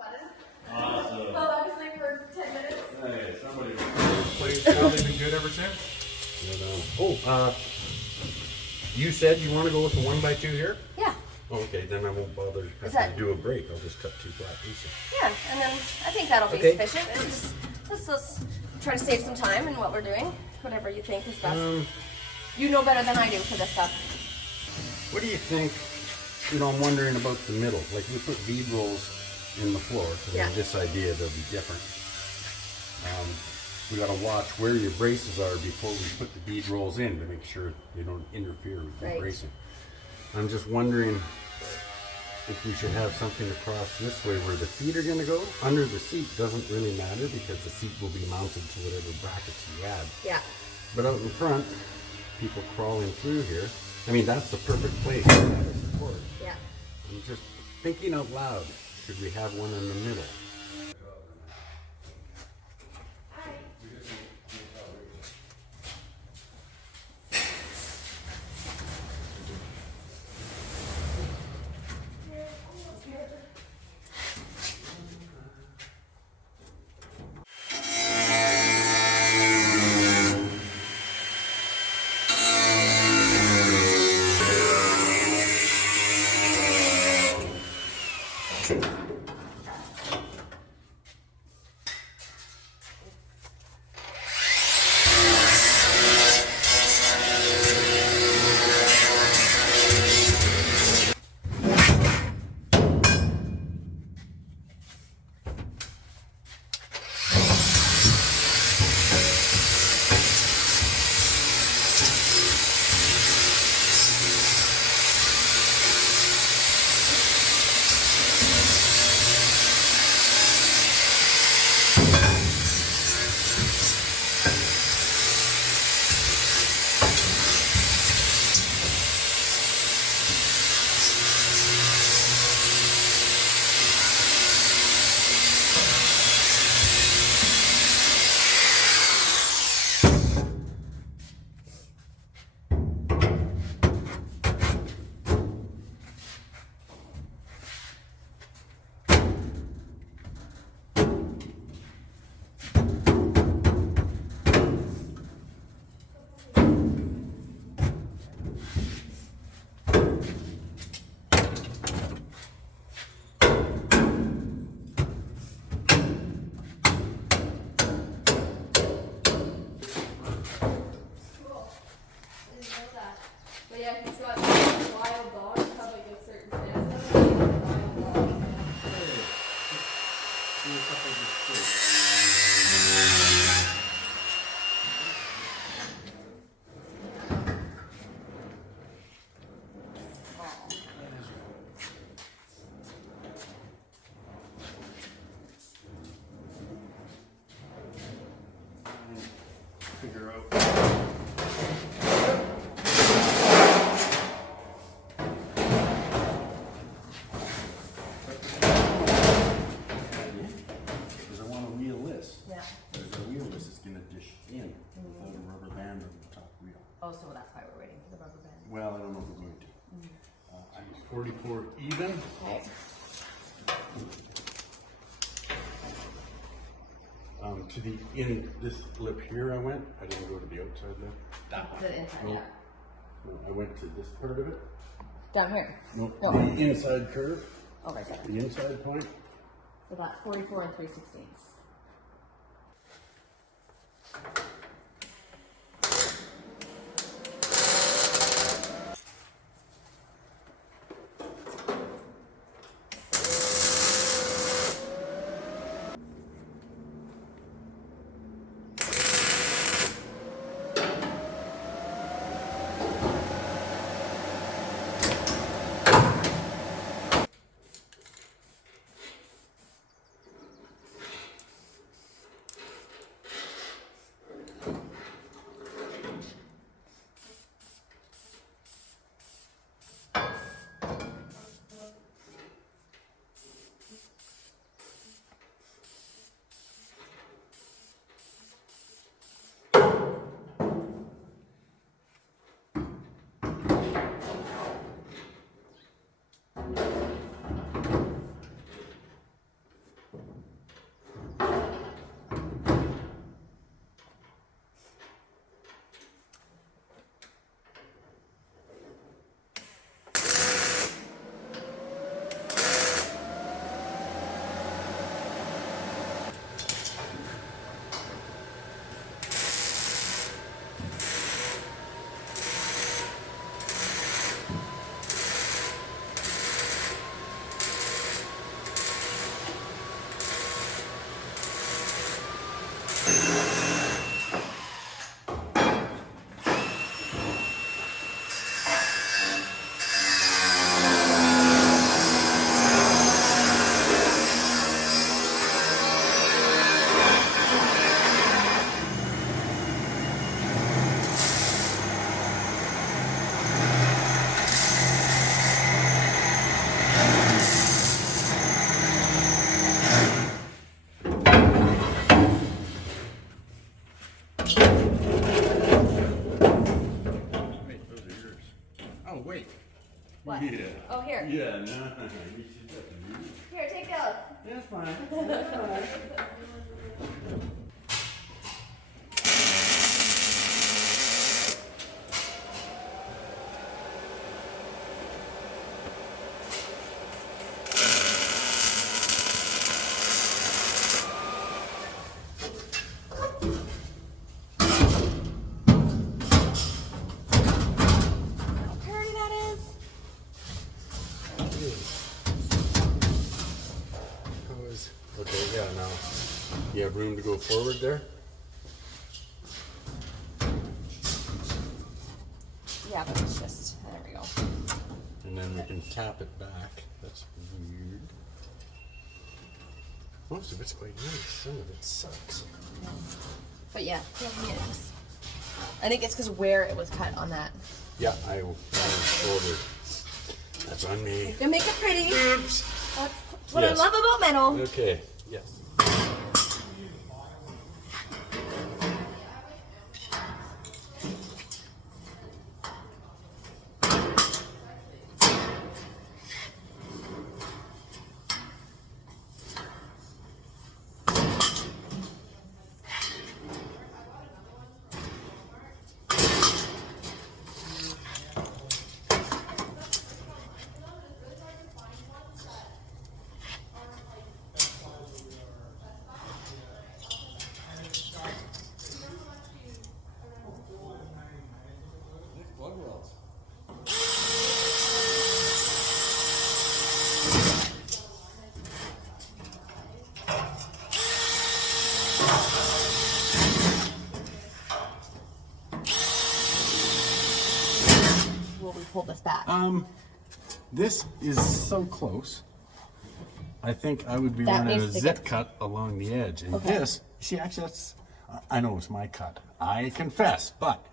button. Awesome. Well, obviously for 10 minutes. Hey, somebody. Played they've been good ever since. Oh, you said you want to go with the 1x2 here? Yeah. Okay, then I won't bother Is having that- to do a break. I'll just cut 2 flat pieces. Yeah, and then I think that'll be Okay. sufficient. And let's try to save some time in what we're doing. Whatever you think is best. You know better than I do for this stuff. What do you think? I'm wondering about the middle. Like we put bead rolls in the floor, so Yeah. this idea they'll be different. We got to watch where your braces are before we put the bead rolls in to make sure they don't interfere with your Right. bracing. I'm just wondering if we should have something across this way where the feet are going to go. Under the seat doesn't really matter because the seat will be mounted to whatever brackets you add. Yeah. But out in front, people crawling through here, I mean, that's the perfect place to have a support. Yeah. I'm just thinking out loud, should we have one in the middle? Figure out. Because I want to wheel this. Yeah. Because the wheel this is going to dish in without a rubber band on the top wheel. Oh, so that's why we're waiting for the rubber band. Well, I don't know if we're going to. I'm 44 even. Okay. To the in this lip here I went. I didn't go to the outside lip. The inside, No. yeah. No, I went to this part of it. Down here. No, No. the inside curve, Oh, right there. the inside point. So that's 44 and 3/16. What? Yeah. Oh, here. Yeah, no, you should definitely. Here, take those. That's fine. That's fine. Okay, yeah, now you have room to go forward there? Yeah, but it's just, there we go. And then we can tap it back. That's weird. Most of it's quite nice. Some of it sucks. But yeah, I think it's because where it was cut on that. Yeah, I ordered. That's on me. You make it pretty. Oops. That's what Yes. I love about metal. Okay, yes. Will we pull this back? This is so close. I think I would be That running a needs to zip get- cut along the edge. And Okay. this, see, actually that's, I know it's my cut. I confess, but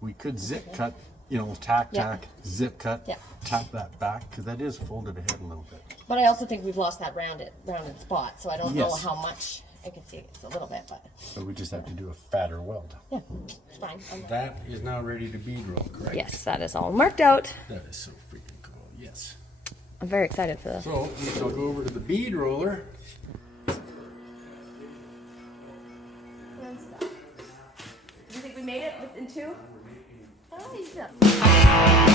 we could zip cut, you know, tack, Yeah. zip cut, Yeah. tap that back, because that is folded ahead a little bit. But I also think we've lost that rounded spot, so I don't know Yes. how much. I can see it's a little bit, but So we just have to do a fatter weld. yeah, it's fine. That is now ready to bead roll, correct? Yes, that is all marked out. That is so freaking cool, yes. I'm very excited for this. So we shall go over to the bead roller. Do you think we made it within two? Oh, yeah.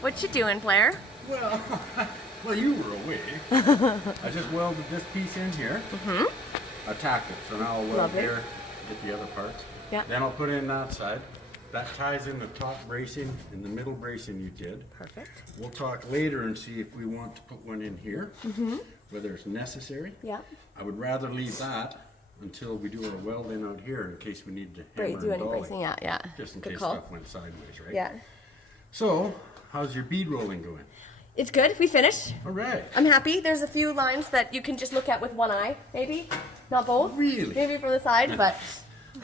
What you doing, Blair? Well, you were away. I just welded this piece in here. I tacked it, so now I'll weld Lovely. here, get the other parts. Yeah. Then I'll put in that side. That ties in the top bracing and the middle bracing you did. Perfect. We'll talk later and see if we want to put one in here, whether it's necessary. Yeah. I would rather leave that until we do our welding out here in case we need to hammer Do and any dolly. bracing? Yeah, yeah. Just in Good case call. stuff went sideways, right? Yeah. So, how's your bead rolling going? It's good. We finished. All right. I'm happy. There's a few lines that you can just look at with one eye, maybe. Not both. Really? Maybe from the side, but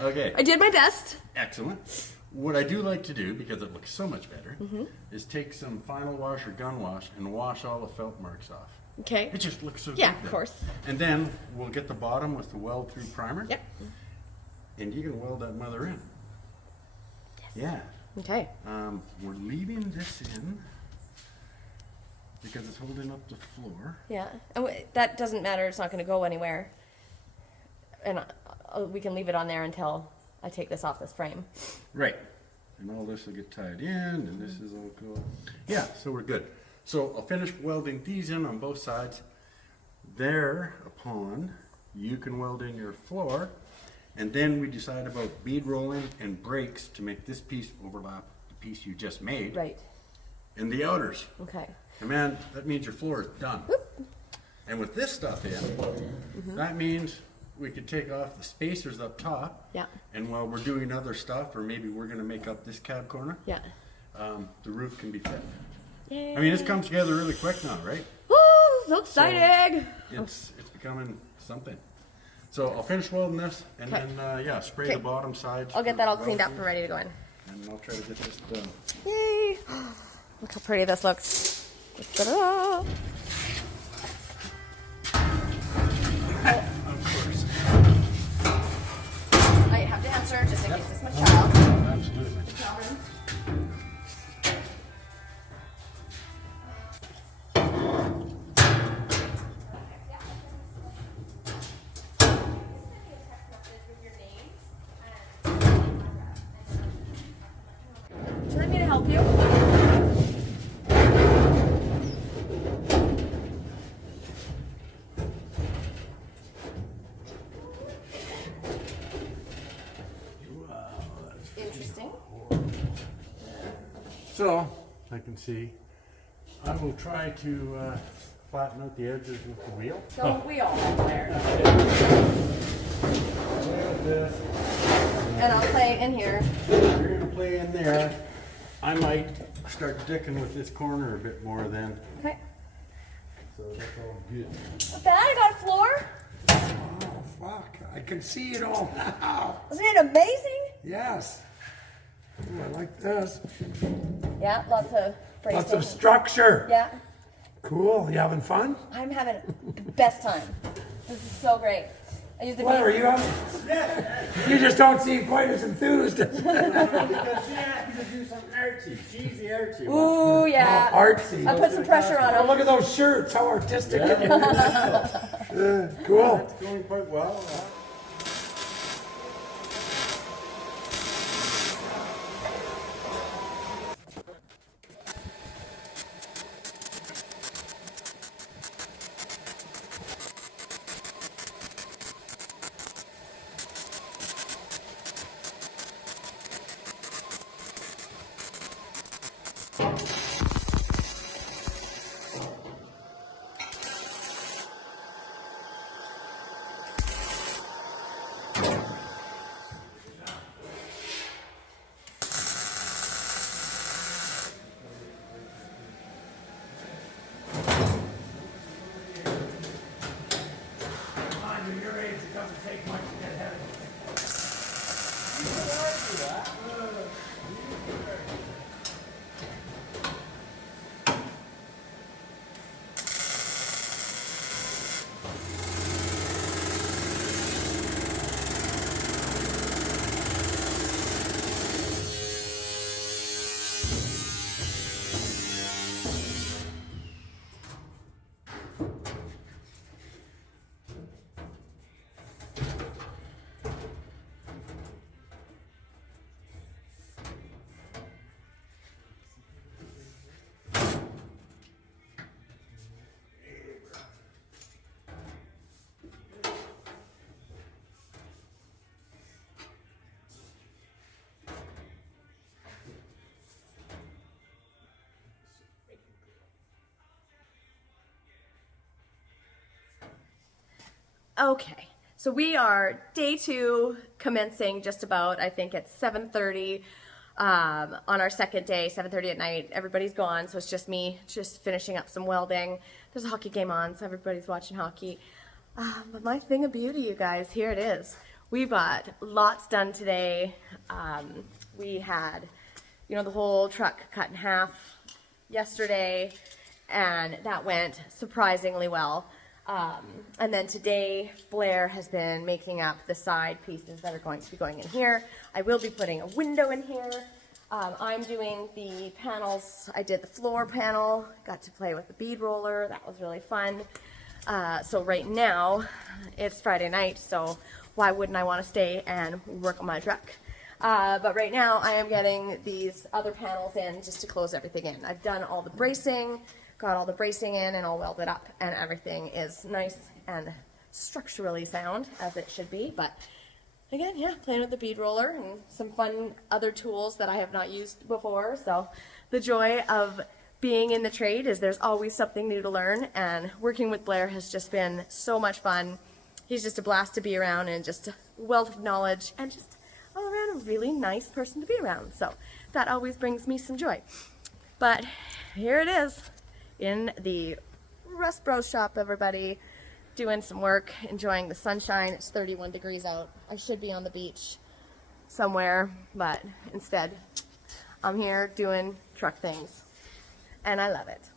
Okay. I did my best. Excellent. What I do like to do, because it looks so much better, is take some final wash or gun wash and wash all the felt marks off. Okay. It just looks so Yeah, good. of then. course. And then we'll get the bottom with the weld through primer. Yep. And you can weld that mother in. Yeah. Okay. We're leaving this in because it's holding up the floor. Yeah. And that doesn't matter. It's not going to go anywhere. And we can leave it on there until I take this off this frame. Right. And all this will get tied in, and this is all cool. Yeah, so we're good. So I'll finish welding these in on both sides. Thereupon, you can weld in your floor, and then we decide about bead rolling and brakes to make this piece overlap the piece you just made. Right. and the outers. Okay. And man, that means your floor is done. Whoop. And with this stuff in, that means we could take off the spacers up top. Yeah. And while we're doing other stuff, or maybe we're gonna make up this cab corner, Yeah. the roof can be fit. Yay. I mean, it's come together really quick now, right? Woo, so exciting. It's becoming something. So I'll finish welding this, and Okay. then yeah, spray Okay. the bottom sides. I'll get for that all cleaned up welding, and ready to go in. and I'll try to get this done. Yay. Look how pretty this looks. Ta-da. Of course. I have to answer just in case it's my child. Absolutely. Do you need me to help you? Interesting. So I can see. I will try to flatten out the edges with the wheel. Don't we all, Blair? This. And I'll play in here. You're gonna play in there. I might start dicking with this corner a bit more then. Okay. So that's all good. Not bad. I got a floor. Oh, fuck. I can see it all now. Wasn't it amazing? Yes. Ooh, I like this. Yeah, lots of bracing. Lots of structure. Yeah, Cool. You having fun? I'm having the best time. This is so great. I use the Blair, are Bead. you having? You just don't seem quite as enthused. Because she asked me to do something artsy. She's the artsy one. Ooh, yeah. Artsy. I put some pressure on Oh, him. look at those shirts. How artistic. Cool. That's going quite well. Your age, it doesn't take much to get ahead of Okay, so we are day 2, commencing just about, I think it's 7:30 on our second day, 7:30 at night. Everybody's gone, so it's just me, just finishing up some welding. There's a hockey game on, so everybody's watching hockey. But my thing of beauty, you guys, here it is. We got lots done today. We had, you know, the whole truck cut in half yesterday, and that went surprisingly well. And then today, Blair has been making up the side pieces that are going to be going in here. I will be putting a window in here. I'm doing the panels. I did the floor panel, got to play with the bead roller. That was really fun. So right now, it's Friday night, so why wouldn't I want to stay and work on my truck? But right now, I am getting these other panels in just to close everything in. I've done all the bracing, got all the bracing in and all welded up, and everything is nice and structurally sound, as it should be. But again, yeah, playing with the bead roller and some fun other tools that I have not used before. So the joy of being in the trade is there's always something new to learn, and working with Blair has just been so much fun. He's just a blast to be around and just a wealth of knowledge and just all around a really nice person to be around. So that always brings me some joy. But here it is in the Rust Bros shop, everybody, doing some work, enjoying the sunshine. It's 31 degrees out. I should be on the beach somewhere, but instead I'm here doing truck things, and I love it.